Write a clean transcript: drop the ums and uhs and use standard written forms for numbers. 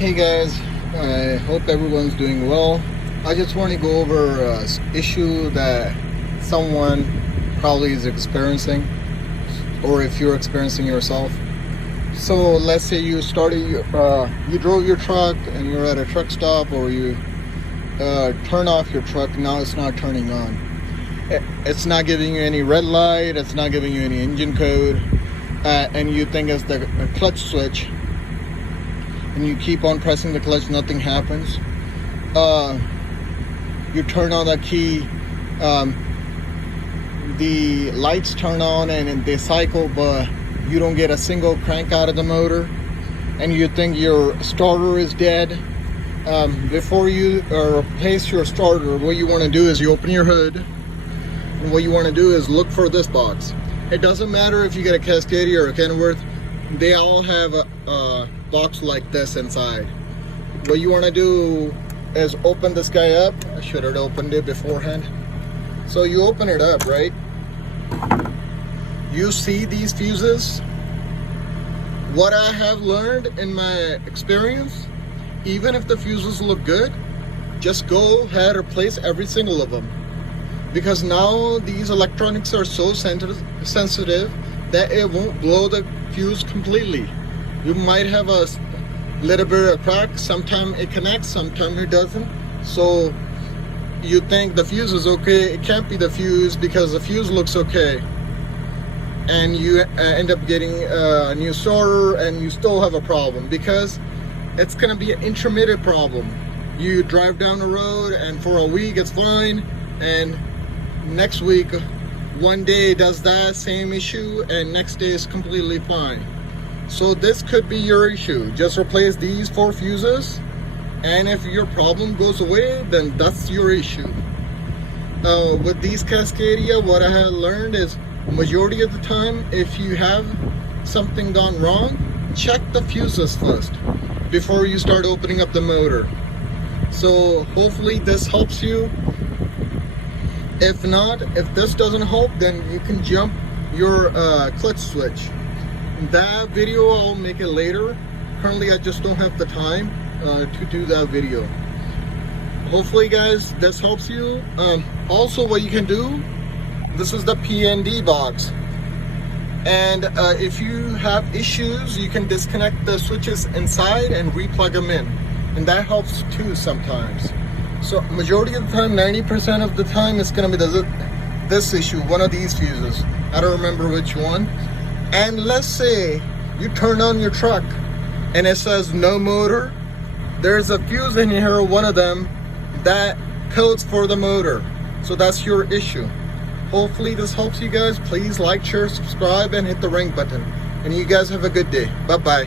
Hey guys, I hope everyone's doing well. I just want to go over an issue that someone probably is experiencing, or if you're experiencing yourself. So let's say you you drove your truck and you're at a truck stop, or you turn off your truck. Now it's not turning on. It's not giving you any red light. It's not giving you any engine code, and you think it's the clutch switch. And you keep on pressing the clutch, nothing happens. You turn on the key, the lights turn on and they cycle, but you don't get a single crank out of the motor, and you think your starter is dead. Before you replace your starter, what you want to do is you open your hood, and what you want to do is look for this box. It doesn't matter if you get a Cascadia or a Kenworth, they all have a box like this inside. What you want to do is open this guy up. I should have opened it beforehand. So you open it up, right? You see these fuses. What I have learned in my experience, even if the fuses look good, just go ahead and replace every single of them, because now these electronics are so sensitive that it won't blow the fuse completely. You might have a little bit of crack. Sometimes it connects, sometimes it doesn't. So you think the fuse is okay. It can't be the fuse, because the fuse looks okay, and you end up getting a new starter and you still have a problem, because it's gonna be an intermittent problem. You drive down the road and for a week it's fine, and next week one day does that same issue, and next day is completely fine. So this could be your issue. Just replace these 4 fuses, and if your problem goes away, then that's your issue. With these Cascadia, what I have learned is, majority of the time, if you have something gone wrong, check the fuses first before you start opening up the motor. So hopefully this helps you. If not, if this doesn't help, then you can jump your clutch switch. That video I'll make it later. Currently I just don't have the time to do that video. Hopefully guys, this helps you. Also, what you can do, this is the PND box, and if you have issues, you can disconnect the switches inside and re-plug them in, and that helps too sometimes. So majority of the time, 90% of the time, it's gonna be this issue, one of these fuses. I don't remember which one. And let's say you turn on your truck and it says no motor. There's a fuse in here, one of them, that codes for the motor. So that's your issue. Hopefully this helps you guys. Please like, share, subscribe, and hit the ring button. And you guys have a good day. Bye-bye.